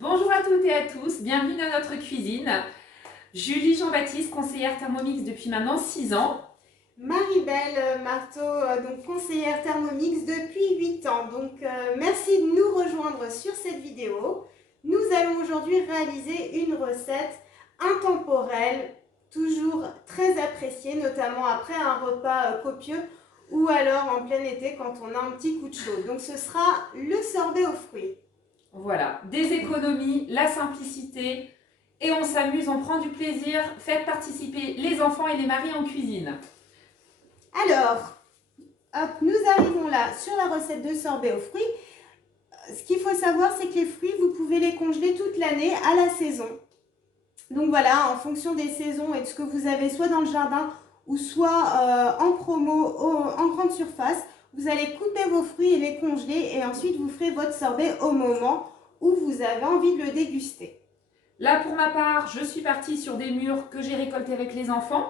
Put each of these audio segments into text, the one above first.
Bonjour à toutes et à tous, bienvenue dans notre cuisine. Julie Jean-Baptiste, conseillère Thermomix depuis maintenant 6 ans. Marie-Belle Marteau, donc conseillère Thermomix depuis 8 ans. Donc merci de nous rejoindre sur cette vidéo. Nous allons aujourd'hui réaliser une recette intemporelle, toujours très appréciée, notamment après un repas copieux ou alors en plein été quand on a un petit coup de chaud. Donc ce sera le sorbet aux fruits. Voilà, des économies, la simplicité et on s'amuse, on prend du plaisir. Faites participer les enfants et les maris en cuisine. Alors, hop, nous arrivons là sur la recette de sorbet aux fruits. Ce qu'il faut savoir, c'est que les fruits, vous pouvez les congeler toute l'année à la saison. Donc voilà, en fonction des saisons et de ce que vous avez soit dans le jardin ou soit en promo en grande surface, vous allez couper vos fruits et les congeler et ensuite vous ferez votre sorbet au moment où vous avez envie de le déguster. Là, pour ma part, je suis partie sur des mûres que j'ai récoltées avec les enfants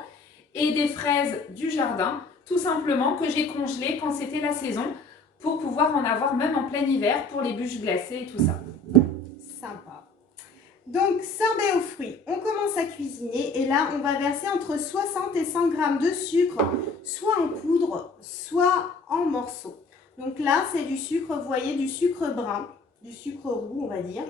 et des fraises du jardin, tout simplement que j'ai congelées quand c'était la saison pour pouvoir en avoir même en plein hiver pour les bûches glacées et tout ça. Sympa. Donc, sorbet aux fruits, on commence à cuisiner et là, on va verser entre 60 et 100 g de sucre, soit en poudre, soit en morceaux. Donc là, c'est du sucre, vous voyez, du sucre brun, du sucre roux, on va dire,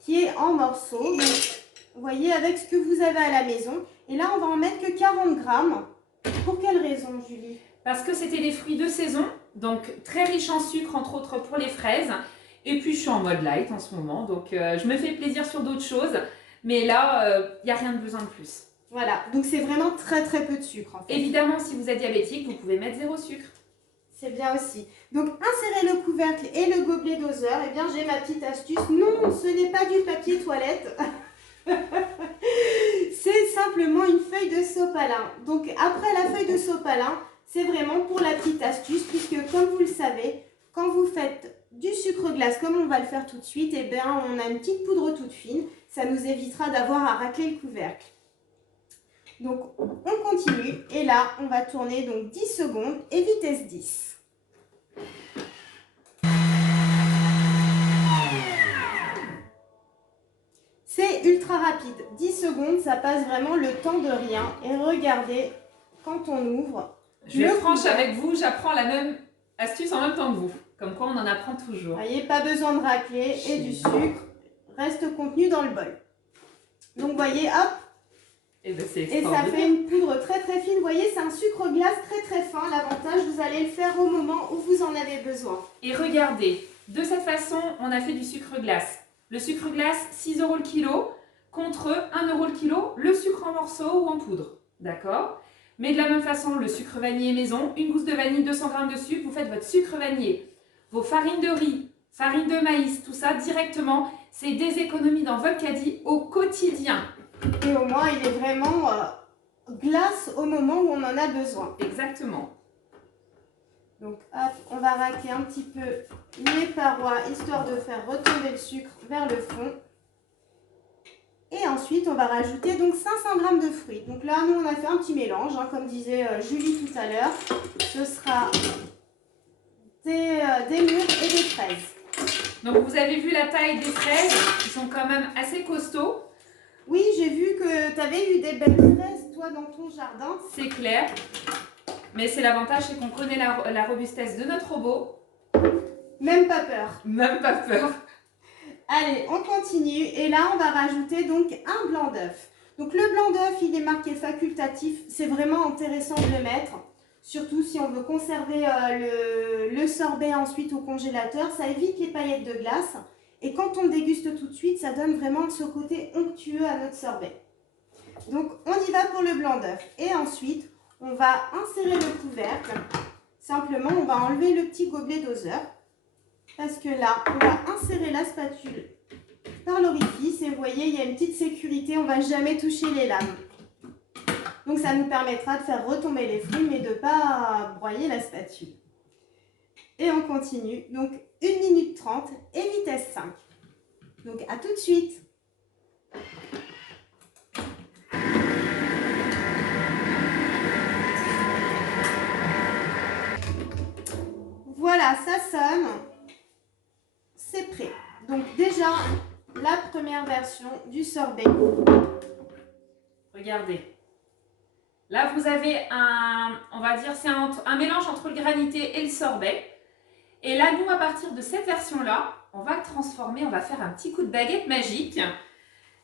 qui est en morceaux. Donc, vous voyez, avec ce que vous avez à la maison. Et là, on va en mettre que 40 g. Pour quelle raison, Julie? Parce que c'était des fruits de saison, donc très riches en sucre, entre autres pour les fraises. Et puis je suis en mode light en ce moment, donc je me fais plaisir sur d'autres choses. Mais là, il n'y a rien de besoin de plus. Voilà, donc c'est vraiment très peu de sucre en fait. Évidemment, si vous êtes diabétique, vous pouvez mettre 0 sucre. C'est bien aussi. Donc insérez le couvercle et le gobelet doseur. Eh bien j'ai ma petite astuce. Non, ce n'est pas du papier toilette. C'est simplement une feuille de sopalin. Donc après la feuille de sopalin, c'est vraiment pour la petite astuce, puisque comme vous le savez, quand vous faites du sucre glace, comme on va le faire tout de suite, eh bien on a une petite poudre toute fine. Ça nous évitera d'avoir à racler le couvercle. Donc on continue et là on va tourner donc 10 secondes et vitesse 10. C'est ultra rapide, 10 secondes, ça passe vraiment le temps de rien. Et regardez, quand on ouvre... Je vais être franche avec vous, j'apprends la même astuce en même temps que vous. Comme quoi on en apprend toujours. Vous voyez, pas besoin de racler et du sucre reste contenu dans le bol. Donc vous voyez, hop, et ça fait une poudre très fine. Vous voyez, c'est un sucre glace très fin. L'avantage, vous allez le faire au moment où vous en avez besoin. Et regardez, de cette façon, on a fait du sucre glace. Le sucre glace, 6 € le kilo, contre 1 € le kilo, le sucre en morceaux ou en poudre. D'accord? Mais de la même façon, le sucre vanillé maison, une gousse de vanille, 200 g de sucre, vous faites votre sucre vanillé. Vos farines de riz, farine de maïs, tout ça directement, c'est des économies dans votre caddie au quotidien. Et au moins, il est vraiment glace au moment où on en a besoin. Exactement. Donc hop, on va racler un petit peu les parois, histoire de faire retomber le sucre vers le fond. Et ensuite, on va rajouter donc 500 g de fruits. Donc là, nous, on a fait un petit mélange, hein, comme disait Julie tout à l'heure. Ce sera des mûres et des fraises. Donc vous avez vu la taille des fraises, qui sont quand même assez costauds. Oui, j'ai vu que tu avais eu des belles fraises, toi, dans ton jardin. C'est clair. Mais c'est l'avantage, c'est qu'on connaît la robustesse de notre robot. Même pas peur. Même pas peur. Allez, on continue. Et là, on va rajouter donc un blanc d'œuf. Donc le blanc d'œuf, il est marqué facultatif. C'est vraiment intéressant de le mettre. Surtout si on veut conserver le sorbet ensuite au congélateur. Ça évite les paillettes de glace. Et quand on déguste tout de suite, ça donne vraiment ce côté onctueux à notre sorbet. Donc on y va pour le blanc d'œuf. Et ensuite, on va insérer le couvercle. Simplement, on va enlever le petit gobelet doseur. Parce que là, on va insérer la spatule par l'orifice. Et vous voyez, il y a une petite sécurité. On ne va jamais toucher les lames. Donc ça nous permettra de faire retomber les fruits, mais de ne pas broyer la spatule. Et on continue. Donc 1 minute 30 et vitesse 5. Donc à tout de suite. Voilà, ça sonne. C'est prêt. Donc déjà, la première première version du sorbet. Regardez. Là, vous avez on va dire, c'est un mélange entre le granité et le sorbet. Et là, nous, à partir de cette version-là, on va transformer, on va faire un petit coup de baguette magique.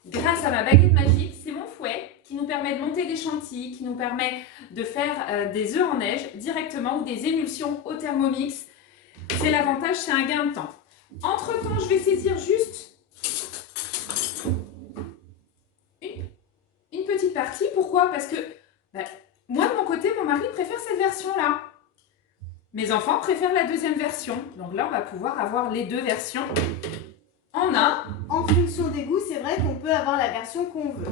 Grâce à ma baguette magique, c'est mon fouet qui nous permet de monter des chantilly, qui nous permet de faire des œufs en neige directement ou des émulsions au Thermomix. C'est l'avantage, c'est un gain de temps. Entre-temps, je vais saisir juste une petite partie. Pourquoi? Parce que moi, de mon côté, mon mari préfère cette version-là. Mes enfants préfèrent la deuxième version. Donc là, on va pouvoir avoir les deux versions en un. En fonction des goûts, c'est vrai qu'on peut avoir la version qu'on veut.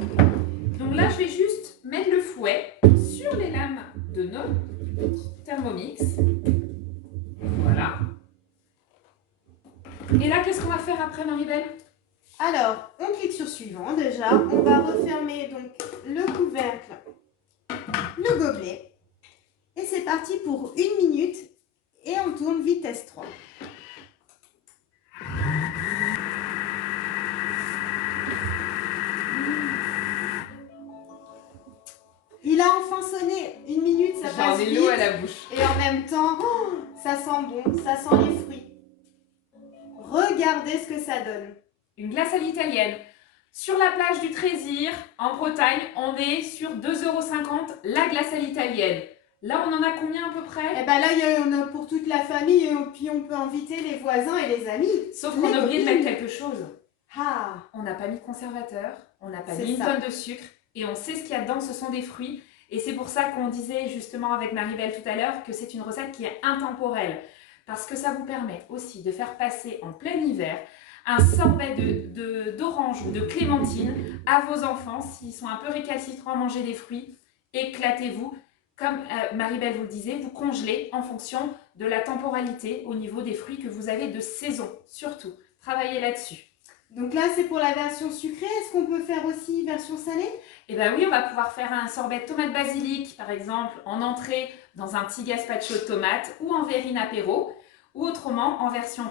Donc là, je vais juste mettre le fouet sur les lames de notre Thermomix. Voilà. Et là, qu'est-ce qu'on va faire après, Marie-Belle? Alors, on clique sur suivant déjà. On va refermer donc le couvercle, le gobelet. Et c'est parti pour 1 minute. Et on tourne vitesse 3. Il a enfin sonné. 1 minute, ça passe vite. J'en ai l'eau à la bouche. Et en même temps, ça sent bon, ça sent les fruits. Regardez ce que ça donne. Une glace à l'italienne. Sur la plage du Trésir, en Bretagne, on est sur 2,50 € la glace à l'italienne. Là, on en a combien à peu près? Eh ben là, il y en a pour toute la famille et puis on peut inviter les voisins et les amis. Sauf qu'on a oublié de mettre quelque chose. Ah, On n'a pas mis de conservateur, on n'a pas C'est mis une ça. tonne de sucre et on sait ce qu'il y a dedans, ce sont des fruits. Et c'est pour ça qu'on disait justement avec Marie-Belle tout à l'heure que c'est une recette qui est intemporelle. Parce que ça vous permet aussi de faire passer en plein hiver un sorbet d'orange ou de clémentine à vos enfants s'ils sont un peu récalcitrants à manger des fruits. Éclatez-vous. Comme Marie-Belle vous le disait, vous congelez en fonction de la temporalité au niveau des fruits que vous avez de saison. Surtout, travaillez là-dessus. donc là, c'est pour la version sucrée. Est-ce qu'on peut faire aussi version salée? Eh bien oui, on va pouvoir faire un sorbet de tomate basilic, par exemple, en entrée dans un petit gazpacho de tomates ou en verrine apéro, ou autrement en version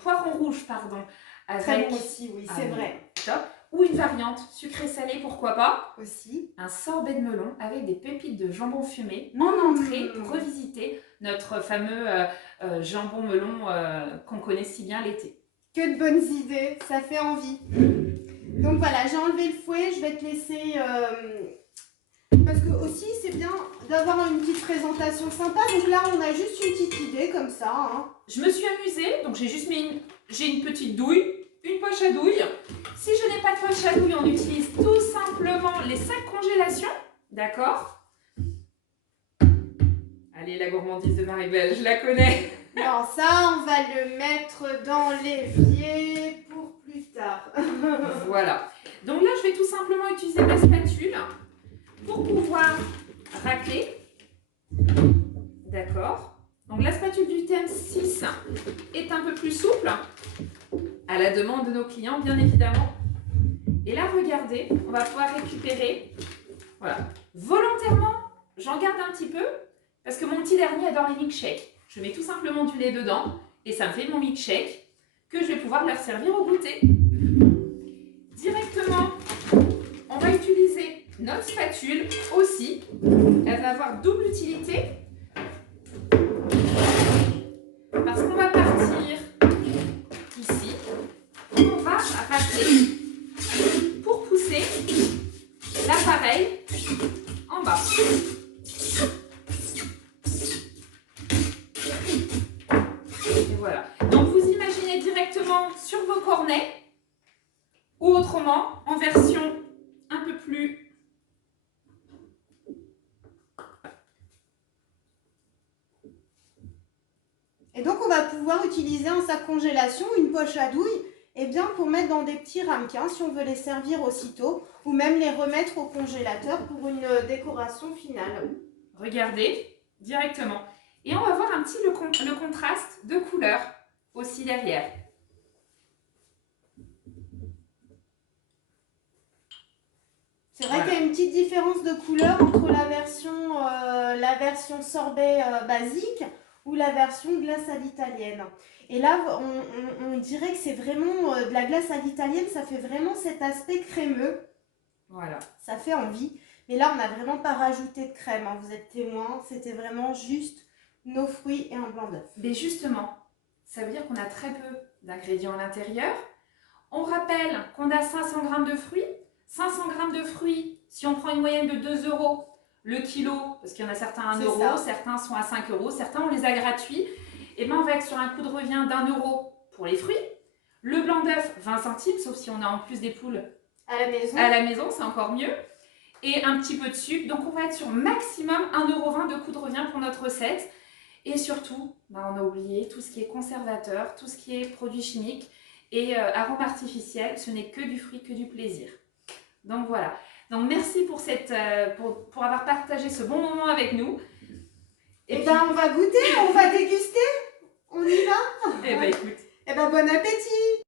poiron rouge, pardon, Très avec bon aussi, oui, c'est vrai. top, ou une variante sucré-salé, pourquoi pas, Aussi. un sorbet de melon avec des pépites de jambon fumé Mmh. en entrée pour revisiter notre fameux jambon melon qu'on connaît si bien l'été. Que de bonnes idées, ça fait envie. Donc voilà, j'ai enlevé le fouet, je vais te laisser... Parce que aussi, c'est bien d'avoir une petite présentation sympa. Donc là, on a juste une petite idée comme ça. Hein. Je me suis amusée, donc j'ai juste mis j'ai une petite douille, une poche à douille. Si je n'ai pas de poche à douille, on utilise tout simplement les sacs congélation, d'accord? Allez, la gourmandise de Marie-Belle, je la connais. Non, ça, on va le mettre dans l'évier pour plus tard. Voilà. Donc là, je vais tout simplement utiliser ma spatule pour pouvoir racler. D'accord. Donc la spatule du TM6 est un peu plus souple, à la demande de nos clients, bien évidemment. Et là, regardez, on va pouvoir récupérer. Voilà. Volontairement, j'en garde un petit peu, parce que mon petit dernier adore les milkshakes. Je mets tout simplement du lait dedans, et ça me fait mon milkshake, que je vais pouvoir leur servir au goûter. Directement, on va utiliser notre spatule aussi. Elle va avoir double utilité. Parce qu'on va partir ici. On va racler pour pousser l'appareil en bas. Et voilà. Donc vous imaginez directement sur vos cornets ou autrement en version un peu plus... Et donc, on va pouvoir utiliser un sac congélation, une poche à douille, et bien pour mettre dans des petits ramequins si on veut les servir aussitôt, ou même les remettre au congélateur pour une décoration finale. Regardez, directement. Et on va voir un petit le contraste de couleurs aussi derrière. C'est vrai qu'il y a une petite différence de couleur entre la version sorbet basique, ou la version glace à l'italienne. Et là, on dirait que c'est vraiment de la glace à l'italienne, ça fait vraiment cet aspect crémeux. Voilà. Ça fait envie. Mais là, on n'a vraiment pas rajouté de crème, hein, vous êtes témoins. C'était vraiment juste nos fruits et un blanc d'œuf. Mais justement, ça veut dire qu'on a très peu d'ingrédients à l'intérieur. On rappelle qu'on a 500 g de fruits. 500 g de fruits, si on prend une moyenne de 2 € le kilo, parce qu'il y en a certains à 1 €, certains sont à 5 €, certains on les a gratuits, et bien on va être sur un coût de revient d'1 € pour les fruits. Le blanc d'œuf, 20 centimes, sauf si on a en plus des poules à la maison, c'est encore mieux. Et un petit peu de sucre, donc on va être sur maximum 1,20 € de coût de revient pour notre recette. Et surtout, on a oublié tout ce qui est conservateur, tout ce qui est produits chimiques et arômes artificiels, ce n'est que du fruit, que du plaisir. Donc voilà. Donc merci pour, pour avoir partagé ce bon moment avec nous. Et bien on va goûter, on va déguster. On y va? Eh bien écoute. Eh bien bon appétit!